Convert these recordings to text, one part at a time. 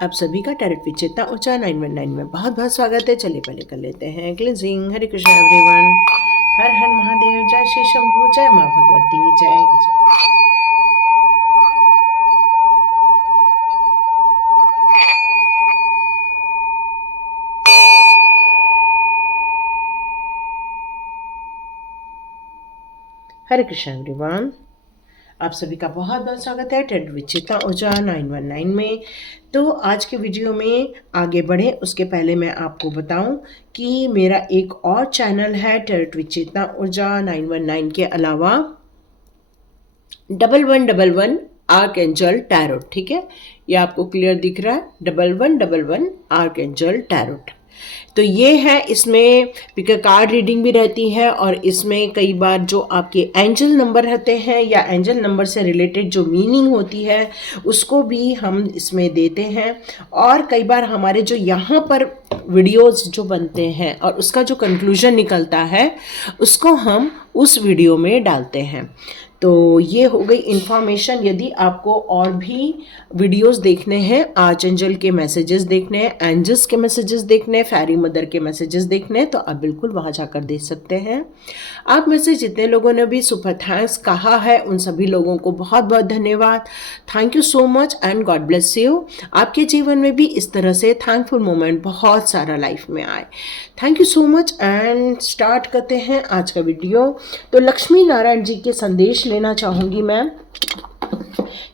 आप सभी का टैरेट विचेता ऊंचा 919 में बहुत बहुत स्वागत है। चलिए पहले कर लेते हैं क्लींजिंग। हरे कृष्ण एवरीवन। हर हर महादेव। जय श्री शंभू। जय माँ भगवती। जय गजा। हरे कृष्ण एवरीवन। आप सभी का बहुत बहुत स्वागत है टैरेट विचेता ऊंचा 919 में। तो आज के वीडियो में आगे बढ़े उसके पहले मैं आपको बताऊं कि मेरा एक और चैनल है टैरेट विचेता ऊर्जा 919 के अलावा 1111 आर्क एंजल टैरोट। ठीक है, ये आपको क्लियर दिख रहा है, 1111 आर्क एंजल टैरोट। तो ये है, इसमें पिकर कार्ड रीडिंग भी रहती है और इसमें कई बार जो आपके एंजल नंबर रहते हैं या एंजल नंबर से रिलेटेड जो मीनिंग होती है उसको भी हम इसमें देते हैं। और कई बार हमारे जो यहाँ पर वीडियोस जो बनते हैं और उसका जो कंक्लूजन निकलता है उसको हम उस वीडियो में डालते हैं। तो ये हो गई इन्फॉर्मेशन। यदि आपको और भी वीडियोस देखने हैं, आर्च एंजल के मैसेजेस देखने हैं, एंजल्स के मैसेजेस देखने हैं, फेरी मदर के मैसेजेस देखने हैं, तो आप बिल्कुल वहाँ जाकर देख सकते हैं। आप में से जितने लोगों ने भी सुपर थैंक्स कहा है उन सभी लोगों को बहुत बहुत धन्यवाद। Thank you so much and God bless you. आपके जीवन में भी इस तरह से थैंकफुल मोमेंट बहुत सारा लाइफ में आए। Thank you so much and start करते हैं आज का वीडियो। तो लक्ष्मी नारायण जी के संदेश लेना चाहूँगी मैं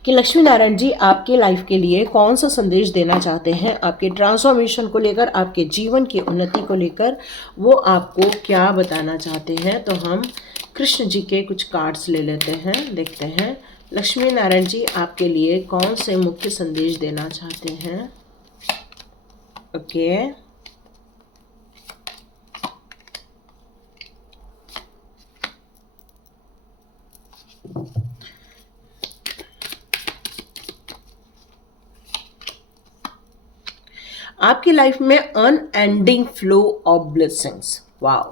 कि लक्ष्मी नारायण जी आपके लाइफ के लिए कौन सा संदेश देना चाहते हैं, आपके ट्रांसफॉर्मेशन को लेकर, आपके जीवन की उन्नति को लेकर वो आपको क्या बताना चाहते हैं। तो हम कृष्ण जी के कुछ कार्ड्स ले लेते हैं, देखते हैं लक्ष्मी नारायण जी आपके लिए कौन से मुख्य संदेश देना चाहते हैं। ओके, आपकी लाइफ में unending flow of blessings. Wow,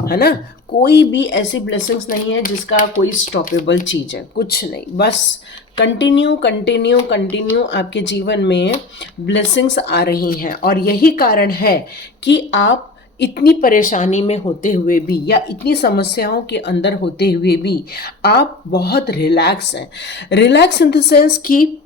है ना। कोई भी ऐसी ब्लेसिंग्स नहीं है जिसका कोई स्टॉपेबल चीज है, कुछ नहीं, बस कंटिन्यू कंटिन्यू कंटिन्यू आपके जीवन में ब्लेसिंग्स आ रही हैं। और यही कारण है कि आप इतनी परेशानी में होते हुए भी या इतनी समस्याओं के अंदर होते हुए भी आप बहुत रिलैक्स हैं। रिलैक्स इन द सेंस कि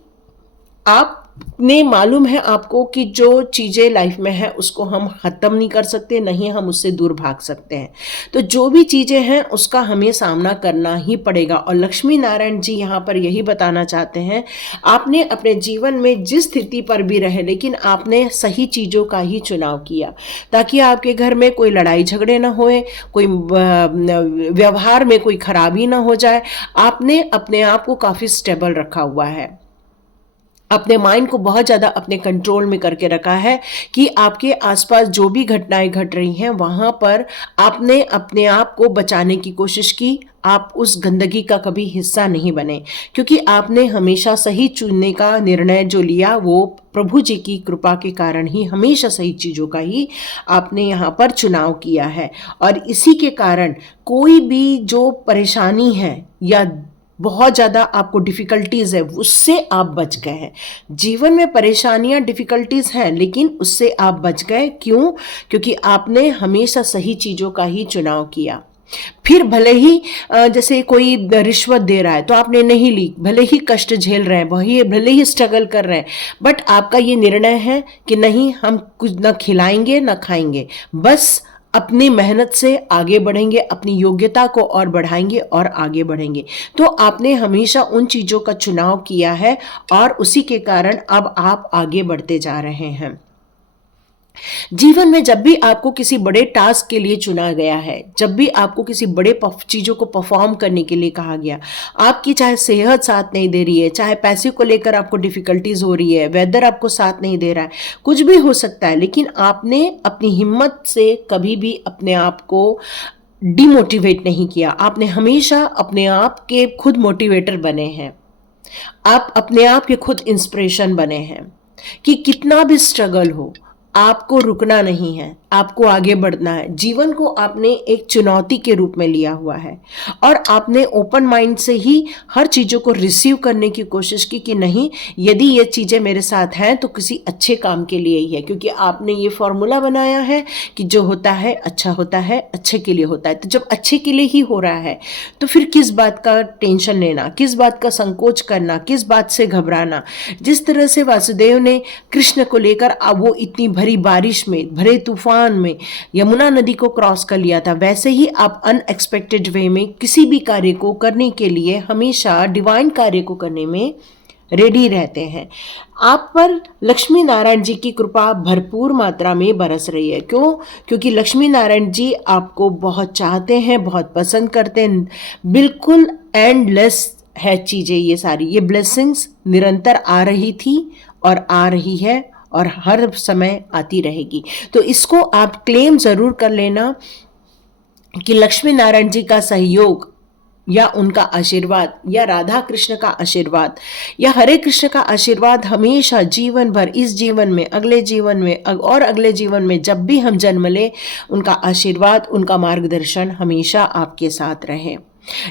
आपने मालूम है आपको कि जो चीज़ें लाइफ में है उसको हम ख़त्म नहीं कर सकते, नहीं हम उससे दूर भाग सकते हैं। तो जो भी चीज़ें हैं उसका हमें सामना करना ही पड़ेगा। और लक्ष्मी नारायण जी यहाँ पर यही बताना चाहते हैं, आपने अपने जीवन में जिस स्थिति पर भी रहे लेकिन आपने सही चीज़ों का ही चुनाव किया, ताकि आपके घर में कोई लड़ाई झगड़े ना होए, कोई व्यवहार में कोई खराबी ना हो जाए। आपने अपने आप को काफ़ी स्टेबल रखा हुआ है, अपने माइंड को बहुत ज़्यादा अपने कंट्रोल में करके रखा है कि आपके आसपास जो भी घटनाएं घट रही हैं वहाँ पर आपने अपने आप को बचाने की कोशिश की। आप उस गंदगी का कभी हिस्सा नहीं बने, क्योंकि आपने हमेशा सही चुनने का निर्णय जो लिया वो प्रभु जी की कृपा के कारण ही हमेशा सही चीज़ों का ही आपने यहाँ पर चुनाव किया है। और इसी के कारण कोई भी जो परेशानी है या बहुत ज़्यादा आपको डिफ़िकल्टीज़ है उससे आप बच गए हैं। जीवन में परेशानियां डिफ़िकल्टीज़ हैं लेकिन उससे आप बच गए। क्यों? क्योंकि आपने हमेशा सही चीज़ों का ही चुनाव किया। फिर भले ही जैसे कोई रिश्वत दे रहा है तो आपने नहीं ली, भले ही कष्ट झेल रहे हैं, वही भले ही स्ट्रगल कर रहे हैं, बट आपका ये निर्णय है कि नहीं, हम कुछ न खिलाएंगे न खाएंगे, बस अपनी मेहनत से आगे बढ़ेंगे, अपनी योग्यता को और बढ़ाएंगे और आगे बढ़ेंगे। तो आपने हमेशा उन चीज़ों का चुनाव किया है और उसी के कारण अब आप आगे बढ़ते जा रहे हैं। जीवन में जब भी आपको किसी बड़े टास्क के लिए चुना गया है, जब भी आपको किसी बड़े चीज़ों को परफॉर्म करने के लिए कहा गया, आपकी चाहे सेहत साथ नहीं दे रही है, चाहे पैसे को लेकर आपको डिफ़िकल्टीज हो रही है, वेदर आपको साथ नहीं दे रहा है, कुछ भी हो सकता है, लेकिन आपने अपनी हिम्मत से कभी भी अपने आप को डिमोटिवेट नहीं किया। आपने हमेशा अपने आप के खुद मोटिवेटर बने हैं, आप अपने आप के खुद इंस्पिरेशन बने हैं कि कितना भी स्ट्रगल हो आपको रुकना नहीं है, आपको आगे बढ़ना है, जीवन को आपने एक चुनौती के रूप में लिया हुआ है और आपने ओपन माइंड से ही हर चीज़ों को रिसीव करने की कोशिश की कि नहीं, यदि ये चीज़ें मेरे साथ हैं तो किसी अच्छे काम के लिए ही है, क्योंकि आपने ये फॉर्मूला बनाया है कि जो होता है अच्छा होता है, अच्छे के लिए होता है। तो जब अच्छे के लिए ही हो रहा है तो फिर किस बात का टेंशन लेना, किस बात का संकोच करना, किस बात से घबराना। जिस तरह से वासुदेव ने कृष्ण को लेकर वो इतनी भरी बारिश में, भरे तूफान में यमुना नदी को क्रॉस कर लिया था, वैसे ही आप अनएक्सपेक्टेड वे में किसी भी कार्य को करने के लिए हमेशा डिवाइन कार्य को करने में रेडी रहते हैं। आप पर लक्ष्मी नारायण जी की कृपा भरपूर मात्रा में बरस रही है। क्यों? क्योंकि लक्ष्मी नारायण जी आपको बहुत चाहते हैं, बहुत पसंद करते हैं। बिल्कुल एंडलेस है चीज़ें, ये सारी ये ब्लेसिंग्स निरंतर आ रही थी और आ रही है और हर समय आती रहेगी। तो इसको आप क्लेम ज़रूर कर लेना कि लक्ष्मी नारायण जी का सहयोग या उनका आशीर्वाद या राधा कृष्ण का आशीर्वाद या हरे कृष्ण का आशीर्वाद हमेशा जीवन भर, इस जीवन में, अगले जीवन में और अगले जीवन में जब भी हम जन्म ले, उनका आशीर्वाद, उनका मार्गदर्शन हमेशा आपके साथ रहे।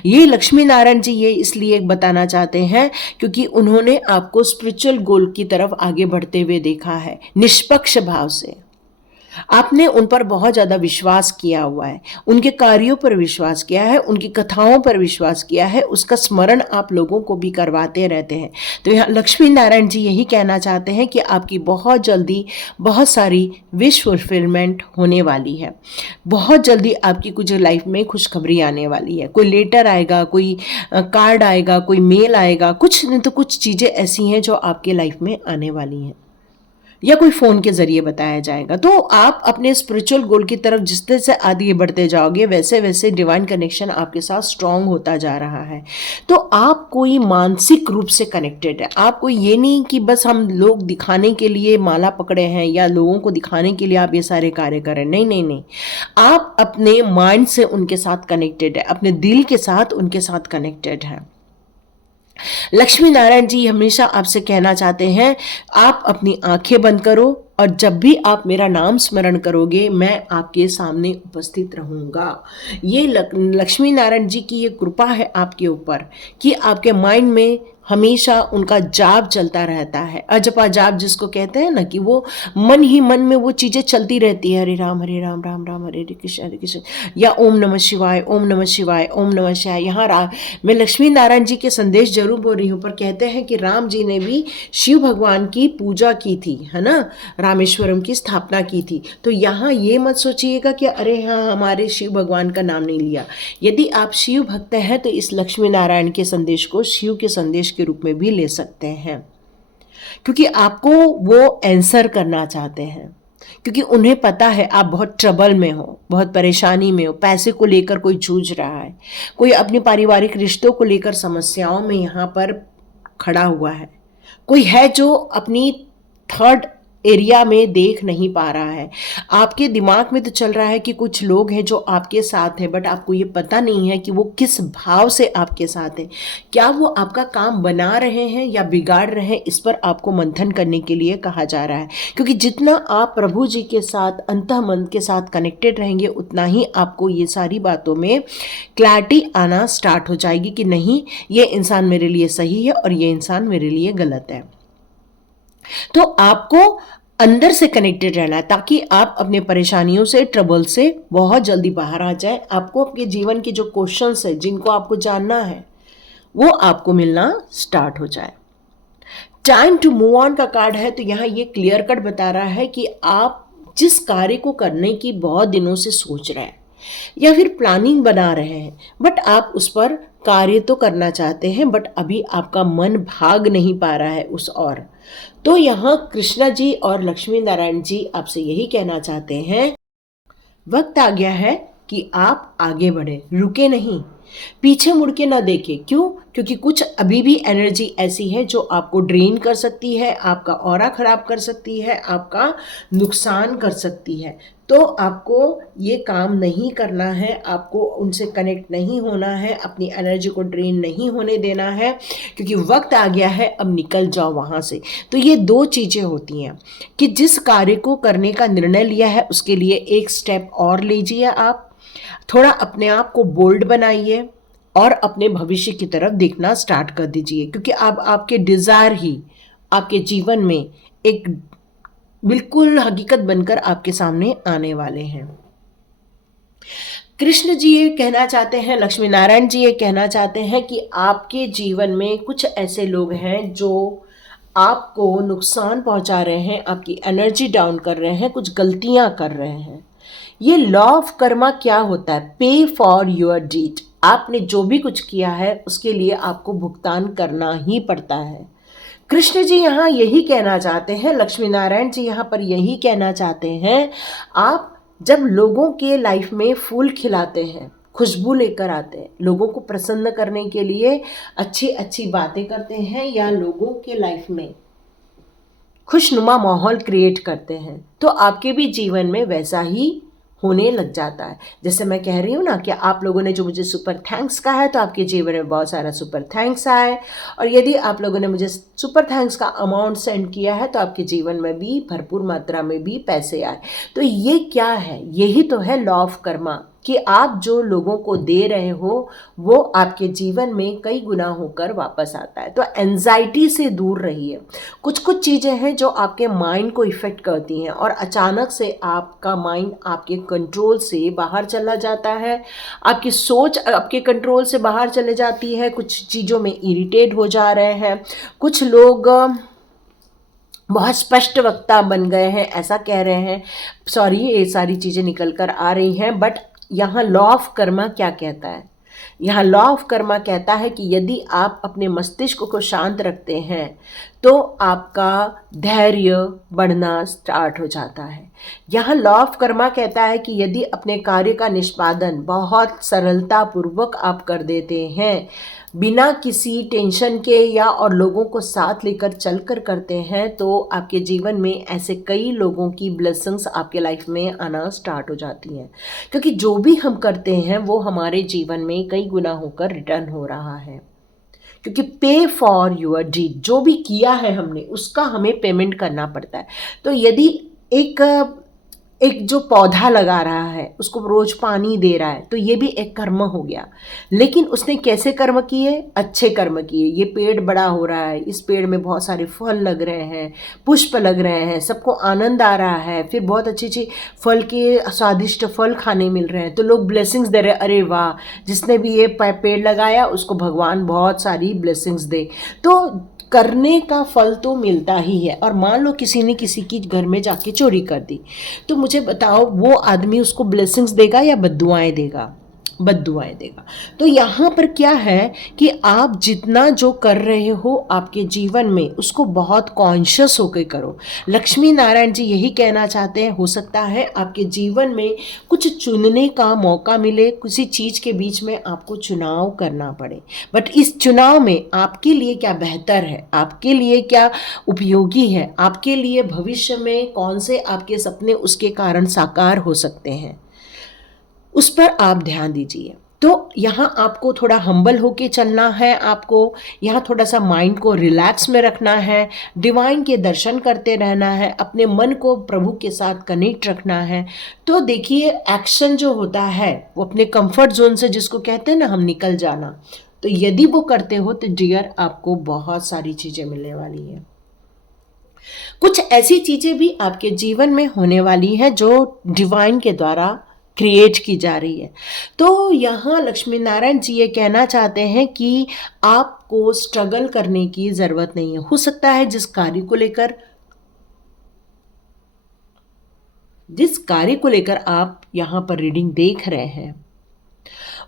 ये लक्ष्मी नारायण जी ये इसलिए बताना चाहते हैं क्योंकि उन्होंने आपको स्पिरिचुअल गोल की तरफ आगे बढ़ते हुए देखा है, निष्पक्ष भाव से। आपने उन पर बहुत ज़्यादा विश्वास किया हुआ है, उनके कार्यों पर विश्वास किया है, उनकी कथाओं पर विश्वास किया है, उसका स्मरण आप लोगों को भी करवाते रहते हैं। तो यहाँ लक्ष्मी नारायण जी यही कहना चाहते हैं कि आपकी बहुत जल्दी बहुत सारी विश फुलफिलमेंट होने वाली है। बहुत जल्दी आपकी कुछ लाइफ में खुशखबरी आने वाली है। कोई लेटर आएगा, कोई कार्ड आएगा, कोई मेल आएगा, कुछ नहीं तो कुछ चीज़ें ऐसी हैं जो आपके लाइफ में आने वाली हैं या कोई फ़ोन के ज़रिए बताया जाएगा। तो आप अपने स्पिरिचुअल गोल की तरफ जिस तरह से आगे बढ़ते जाओगे, वैसे वैसे डिवाइन कनेक्शन आपके साथ स्ट्रॉन्ग होता जा रहा है। तो आप कोई मानसिक रूप से कनेक्टेड है। आप कोई ये नहीं कि बस हम लोग दिखाने के लिए माला पकड़े हैं या लोगों को दिखाने के लिए आप ये सारे कार्य करें। नहीं नहीं नहीं, आप अपने माइंड से उनके साथ कनेक्टेड है, अपने दिल के साथ उनके साथ कनेक्टेड है। लक्ष्मी नारायण जी हमेशा आपसे कहना चाहते हैं, आप अपनी आंखें बंद करो और जब भी आप मेरा नाम स्मरण करोगे, मैं आपके सामने उपस्थित रहूंगा। ये लक्ष्मी नारायण जी की ये कृपा है आपके ऊपर कि आपके माइंड में हमेशा उनका जाप चलता रहता है। अजपा जाप जिसको कहते हैं ना, कि वो मन ही मन में वो चीज़ें चलती रहती है, हरे राम राम राम हरे हरे कृष्ण, या ओम नमः शिवाय, ओम नमः शिवाय, ओम नमः शिवाय। यहाँ मैं लक्ष्मी नारायण जी के संदेश जरूर बोल रही हूँ, पर कहते हैं कि राम जी ने भी शिव भगवान की पूजा की थी, है ना, रामेश्वरम की स्थापना की थी। तो यहाँ ये मत सोचिएगा कि अरे हाँ हमारे शिव भगवान का नाम नहीं लिया। यदि आप शिव भक्त हैं तो इस लक्ष्मी नारायण के संदेश को शिव के संदेश के रूप में भी ले सकते हैं, क्योंकि आपको वो आंसर करना चाहते हैं, क्योंकि उन्हें पता है आप बहुत ट्रबल में हो, बहुत परेशानी में हो, पैसे को लेकर कोई जूझ रहा है, कोई अपने पारिवारिक रिश्तों को लेकर समस्याओं में यहाँ पर खड़ा हुआ है, कोई है जो अपनी थर्ड एरिया में देख नहीं पा रहा है। आपके दिमाग में तो चल रहा है कि कुछ लोग हैं जो आपके साथ हैं, बट आपको ये पता नहीं है कि वो किस भाव से आपके साथ हैं। क्या वो आपका काम बना रहे हैं या बिगाड़ रहे हैं, इस पर आपको मंथन करने के लिए कहा जा रहा है। क्योंकि जितना आप प्रभु जी के साथ अंतः मन के साथ कनेक्टेड रहेंगे, उतना ही आपको ये सारी बातों में क्लैरिटी आना स्टार्ट हो जाएगी कि नहीं, ये इंसान मेरे लिए सही है और ये इंसान मेरे लिए गलत है। तो आपको अंदर से कनेक्टेड रहना है ताकि आप अपने परेशानियों से, ट्रबल से बहुत जल्दी बाहर आ जाए। आपको आपके जीवन के जो क्वेश्चंस है, जिनको आपको जानना है, वो आपको मिलना स्टार्ट हो जाए। टाइम टू मूव ऑन का कार्ड है, तो यहाँ ये क्लियर कट बता रहा है कि आप जिस कार्य को करने की बहुत दिनों से सोच रहे हैं या फिर प्लानिंग बना रहे हैं, बट आप उस पर कार्य तो करना चाहते हैं, बट अभी आपका मन भाग नहीं पा रहा है उस और। तो यहाँ कृष्णा जी और लक्ष्मी नारायण जी आपसे यही कहना चाहते हैं, वक्त आ गया है कि आप आगे बढ़े, रुके नहीं। पीछे मुड़ के ना देखें। क्यों? क्योंकि कुछ अभी भी एनर्जी ऐसी है जो आपको ड्रेन कर सकती है, आपका ऑरा खराब कर सकती है, आपका नुकसान कर सकती है। तो आपको ये काम नहीं करना है, आपको उनसे कनेक्ट नहीं होना है, अपनी एनर्जी को ड्रेन नहीं होने देना है, क्योंकि वक्त आ गया है, अब निकल जाओ वहाँ से। तो ये दो चीज़ें होती हैं कि जिस कार्य को करने का निर्णय लिया है उसके लिए एक स्टेप और लीजिए आप, थोड़ा अपने आप को बोल्ड बनाइए और अपने भविष्य की तरफ देखना स्टार्ट कर दीजिए, क्योंकि अब आपके डिज़ायर ही आपके जीवन में एक बिल्कुल हकीकत बनकर आपके सामने आने वाले हैं। कृष्ण जी ये कहना चाहते हैं, लक्ष्मी नारायण जी ये कहना चाहते हैं कि आपके जीवन में कुछ ऐसे लोग हैं जो आपको नुकसान पहुंचा रहे हैं, आपकी एनर्जी डाउन कर रहे हैं, कुछ गलतियां कर रहे हैं। ये लॉ ऑफ कर्मा क्या होता है? पे फॉर योर डीड। आपने जो भी कुछ किया है उसके लिए आपको भुगतान करना ही पड़ता है। कृष्ण जी यहाँ यही कहना चाहते हैं, लक्ष्मी नारायण जी यहाँ पर यही कहना चाहते हैं, आप जब लोगों के लाइफ में फूल खिलाते हैं, खुशबू लेकर आते हैं, लोगों को प्रसन्न करने के लिए अच्छी अच्छी बातें करते हैं या लोगों के लाइफ में खुशनुमा माहौल क्रिएट करते हैं, तो आपके भी जीवन में वैसा ही होने लग जाता है। जैसे मैं कह रही हूँ ना कि आप लोगों ने जो मुझे सुपर थैंक्स कहा है तो आपके जीवन में बहुत सारा सुपर थैंक्स आए, और यदि आप लोगों ने मुझे सुपर थैंक्स का अमाउंट सेंड किया है तो आपके जीवन में भी भरपूर मात्रा में भी पैसे आए। तो ये क्या है? यही तो है लॉ ऑफ कर्मा, कि आप जो लोगों को दे रहे हो वो आपके जीवन में कई गुना होकर वापस आता है। तो एंजाइटी से दूर रहिए। कुछ कुछ चीज़ें हैं जो आपके माइंड को इफ़ेक्ट करती हैं और अचानक से आपका माइंड आपके कंट्रोल से बाहर चला जाता है, आपकी सोच आपके कंट्रोल से बाहर चले जाती है, कुछ चीज़ों में इरिटेट हो जा रहे हैं, कुछ लोग बहुत स्पष्ट वक्ता बन गए हैं, ऐसा कह रहे हैं। सॉरी, ये सारी चीज़ें निकल कर आ रही हैं, बट यहाँ लॉ ऑफ कर्मा क्या कहता है? यहाँ लॉ ऑफ कर्मा कहता है कि यदि आप अपने मस्तिष्क को शांत रखते हैं तो आपका धैर्य बढ़ना स्टार्ट हो जाता है। यहाँ लॉ ऑफ कर्मा कहता है कि यदि अपने कार्य का निष्पादन बहुत सरलता पूर्वक आप कर देते हैं, बिना किसी टेंशन के या और लोगों को साथ लेकर चलकर करते हैं, तो आपके जीवन में ऐसे कई लोगों की ब्लेसिंग्स आपके लाइफ में आना स्टार्ट हो जाती हैं, क्योंकि जो भी हम करते हैं वो हमारे जीवन में कई गुना होकर रिटर्न हो रहा है। क्योंकि पे फॉर योर डीड, जो भी किया है हमने उसका हमें पेमेंट करना पड़ता है। तो यदि एक जो पौधा लगा रहा है उसको रोज पानी दे रहा है तो ये भी एक कर्म हो गया, लेकिन उसने कैसे कर्म किए? अच्छे कर्म किए। ये पेड़ बड़ा हो रहा है, इस पेड़ में बहुत सारे फल लग रहे हैं, पुष्प लग रहे हैं, सबको आनंद आ रहा है, फिर बहुत अच्छे अच्छे फल के स्वादिष्ट फल खाने मिल रहे हैं, तो लोग ब्लेसिंग्स दे रहे हैं। अरे वाह, जिसने भी ये पेड़ लगाया उसको भगवान बहुत सारी ब्लेसिंग्स दे। तो करने का फल तो मिलता ही है। और मान लो किसी ने किसी की घर में जाके चोरी कर दी, तो मुझे बताओ वो आदमी उसको ब्लेसिंग्स देगा या बद्दुआएं देगा? बद्दुआएं देगा। तो यहाँ पर क्या है कि आप जितना जो कर रहे हो आपके जीवन में उसको बहुत कॉन्शियस होकर करो। लक्ष्मी नारायण जी यही कहना चाहते हैं, हो सकता है आपके जीवन में कुछ चुनने का मौका मिले, किसी चीज़ के बीच में आपको चुनाव करना पड़े, बट इस चुनाव में आपके लिए क्या बेहतर है, आपके लिए क्या उपयोगी है, आपके लिए भविष्य में कौन से आपके सपने उसके कारण साकार हो सकते हैं, उस पर आप ध्यान दीजिए। तो यहाँ आपको थोड़ा हम्बल होके चलना है, आपको यहाँ थोड़ा सा माइंड को रिलैक्स में रखना है, डिवाइन के दर्शन करते रहना है, अपने मन को प्रभु के साथ कनेक्ट रखना है। तो देखिए, एक्शन जो होता है वो अपने कंफर्ट जोन से, जिसको कहते हैं ना हम, निकल जाना, तो यदि वो करते हो तो डियर आपको बहुत सारी चीज़ें मिलने वाली हैं। कुछ ऐसी चीज़ें भी आपके जीवन में होने वाली है जो डिवाइन के द्वारा क्रिएट की जा रही है। तो यहाँ लक्ष्मी नारायण जी ये कहना चाहते हैं कि आपको स्ट्रगल करने की ज़रूरत नहीं है। हो सकता है जिस कार्य को लेकर आप यहाँ पर रीडिंग देख रहे हैं,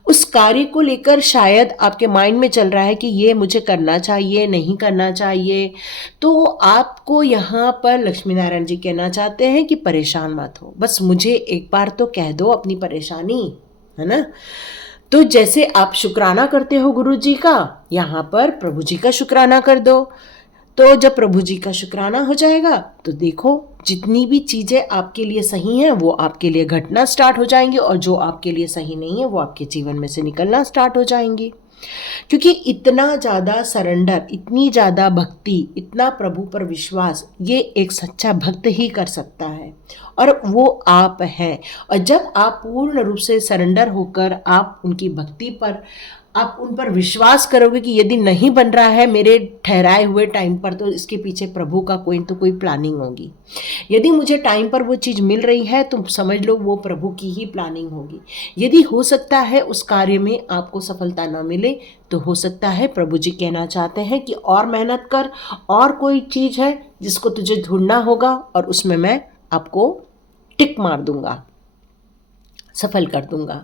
उस कार्य को लेकर शायद आपके माइंड में चल रहा है कि ये मुझे करना चाहिए, नहीं करना चाहिए। तो आपको यहाँ पर लक्ष्मी नारायण जी कहना चाहते हैं कि परेशान मत हो, बस मुझे एक बार तो कह दो अपनी परेशानी, है ना। तो जैसे आप शुक्राना करते हो गुरु जी का, यहाँ पर प्रभु जी का शुक्राना कर दो। तो जब प्रभु जी का शुक्राना हो जाएगा तो देखो जितनी भी चीज़ें आपके लिए सही हैं वो आपके लिए घटना स्टार्ट हो जाएंगी, और जो आपके लिए सही नहीं है वो आपके जीवन में से निकलना स्टार्ट हो जाएंगी। क्योंकि इतना ज़्यादा सरेंडर, इतनी ज़्यादा भक्ति, इतना प्रभु पर विश्वास ये एक सच्चा भक्त ही कर सकता है, और वो आप हैं। और जब आप पूर्ण रूप से सरेंडर होकर आप उनकी भक्ति पर, आप उन पर विश्वास करोगे कि यदि नहीं बन रहा है मेरे ठहराए हुए टाइम पर, तो इसके पीछे प्रभु का कोई तो कोई प्लानिंग होगी। यदि मुझे टाइम पर वो चीज़ मिल रही है तो समझ लो वो प्रभु की ही प्लानिंग होगी। यदि हो सकता है उस कार्य में आपको सफलता ना मिले, तो हो सकता है प्रभु जी कहना चाहते हैं कि और मेहनत कर, और कोई चीज़ है जिसको तुझे ढूंढना होगा, और उसमें मैं आपको टिक मार दूंगा, सफल कर दूंगा।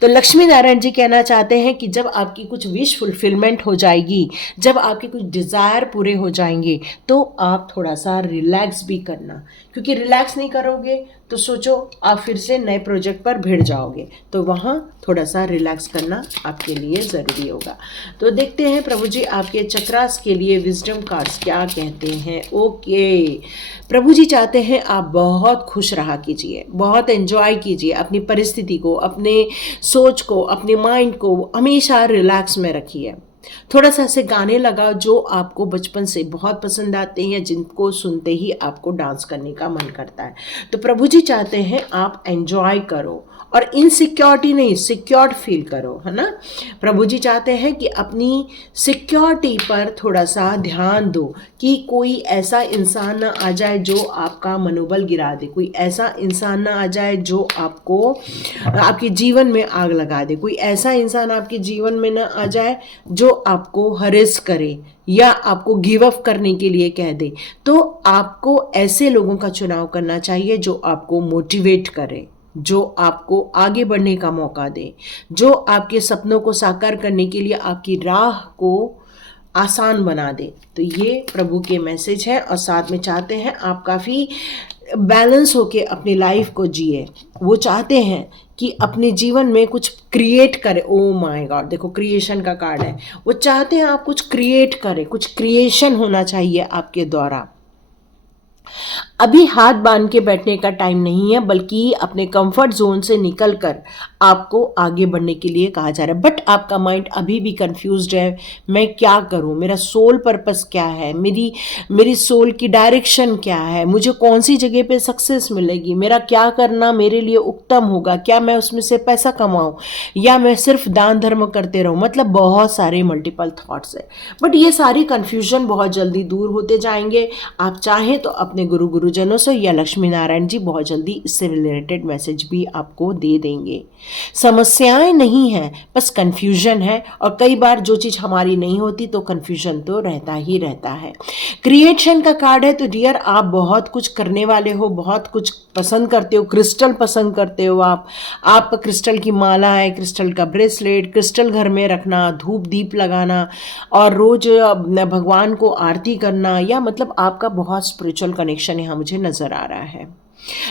तो लक्ष्मी नारायण जी कहना चाहते हैं कि जब आपकी कुछ विश फुलफिलमेंट हो जाएगी, जब आपके कुछ डिज़ायर पूरे हो जाएंगे, तो आप थोड़ा सा रिलैक्स भी करना, क्योंकि रिलैक्स नहीं करोगे तो सोचो आप फिर से नए प्रोजेक्ट पर भिड़ जाओगे। तो वहाँ थोड़ा सा रिलैक्स करना आपके लिए ज़रूरी होगा। तो देखते हैं प्रभु जी आपके चक्रास के लिए विजडम कार्ड्स क्या कहते हैं। ओके, प्रभु जी चाहते हैं आप बहुत खुश रहा कीजिए, बहुत एंजॉय कीजिए अपनी परिस्थिति को, अपने सोच को, अपने माइंड को हमेशा रिलैक्स में रखिए। थोड़ा सा ऐसे गाने लगाओ जो आपको बचपन से बहुत पसंद आते हैं, जिनको सुनते ही आपको डांस करने का मन करता है। तो प्रभु जी चाहते हैं आप एंजॉय करो, और इनसिक्योरिटी नहीं, सिक्योर्ड फील करो, है ना। प्रभु जी चाहते हैं कि अपनी सिक्योरिटी पर थोड़ा सा ध्यान दो, कि कोई ऐसा इंसान ना आ जाए जो आपका मनोबल गिरा दे, कोई ऐसा इंसान ना आ जाए जो आपको आपके जीवन में आग लगा दे, कोई ऐसा इंसान आपके जीवन में ना आ जाए जो आपको हरेस करे या आपको गिव अप करने के लिए कह दे। तो आपको ऐसे लोगों का चुनाव करना चाहिए जो आपको मोटिवेट करे, जो आपको आगे बढ़ने का मौका दे, जो आपके सपनों को साकार करने के लिए आपकी राह को आसान बना दे। तो ये प्रभु के मैसेज है, और साथ में चाहते हैं आप काफ़ी बैलेंस होके अपनी लाइफ को जिए। वो चाहते हैं कि अपने जीवन में कुछ क्रिएट करें। ओ माय गॉड, देखो क्रिएशन का कार्ड है। वो चाहते हैं आप कुछ क्रिएट करें, कुछ क्रिएशन होना चाहिए आपके द्वारा। अभी हाथ बांध के बैठने का टाइम नहीं है, बल्कि अपने कंफर्ट जोन से निकलकर आपको आगे बढ़ने के लिए कहा जा रहा है। बट आपका माइंड अभी भी कंफ्यूज्ड है, मैं क्या करूं, मेरा सोल पर्पस क्या है, मेरी सोल की डायरेक्शन क्या है, मुझे कौन सी जगह पे सक्सेस मिलेगी, मेरा क्या करना मेरे लिए उत्तम होगा, क्या मैं उसमें से पैसा कमाऊं या मैं सिर्फ दान धर्म करते रहूं। मतलब बहुत सारे मल्टीपल थॉट्स है, बट ये सारी कंफ्यूजन बहुत जल्दी दूर होते जाएंगे। आप चाहें तो अपने गुरुजनों से या लक्ष्मी नारायण जी बहुत जल्दी इससे रिलेटेड मैसेज भी आपको दे देंगे। समस्याएं नहीं है, बस कंफ्यूजन है, और कई बार जो चीज़ हमारी नहीं होती तो कंफ्यूजन तो रहता ही रहता है। क्रिएशन का कार्ड है, तो डियर आप बहुत कुछ करने वाले हो, बहुत कुछ पसंद करते हो, क्रिस्टल पसंद करते हो आप क्रिस्टल की मालाएं, क्रिस्टल का ब्रेसलेट, क्रिस्टल घर में रखना, धूप दीप लगाना, और रोज भगवान को आरती करना, या मतलब आपका बहुत स्पिरिचुअल कनेक्शन यहाँ मुझे नज़र आ रहा है।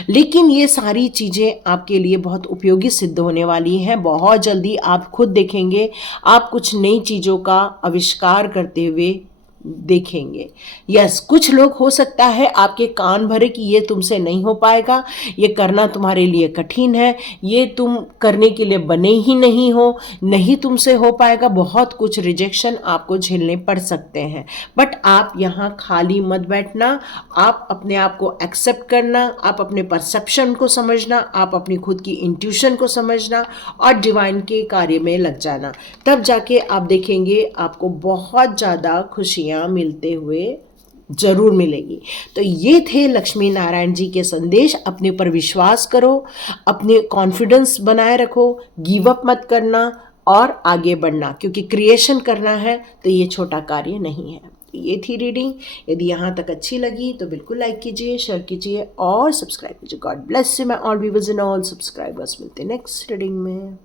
लेकिन ये सारी चीज़ें आपके लिए बहुत उपयोगी सिद्ध होने वाली हैं। बहुत जल्दी आप खुद देखेंगे, आप कुछ नई चीज़ों का आविष्कार करते हुए देखेंगे। यस, कुछ लोग हो सकता है आपके कान भरे कि ये तुमसे नहीं हो पाएगा, ये करना तुम्हारे लिए कठिन है, ये तुम करने के लिए बने ही नहीं हो, नहीं तुमसे हो पाएगा। बहुत कुछ रिजेक्शन आपको झेलने पड़ सकते हैं, बट आप यहाँ खाली मत बैठना। आप अपने आप को एक्सेप्ट करना, आप अपने परसेप्शन को समझना, आप अपनी खुद की इंट्यूशन को समझना, और डिवाइन के कार्य में लग जाना। तब जाके आप देखेंगे आपको बहुत ज़्यादा खुशियाँ मिलते हुए जरूर मिलेगी। तो ये थे लक्ष्मी नारायण जी के संदेश। अपने पर विश्वास करो, अपने कॉन्फिडेंस बनाए रखो, गिव अप मत करना और आगे बढ़ना, क्योंकि क्रिएशन करना है तो ये छोटा कार्य नहीं है। ये थी रीडिंग। यदि यहाँ तक अच्छी लगी तो बिल्कुल लाइक कीजिए, शेयर कीजिए और सब्सक्राइब कीजिए। God bless you my all viewers and all subscribers. मिलते हैं नेक्स्ट रीडिंग में।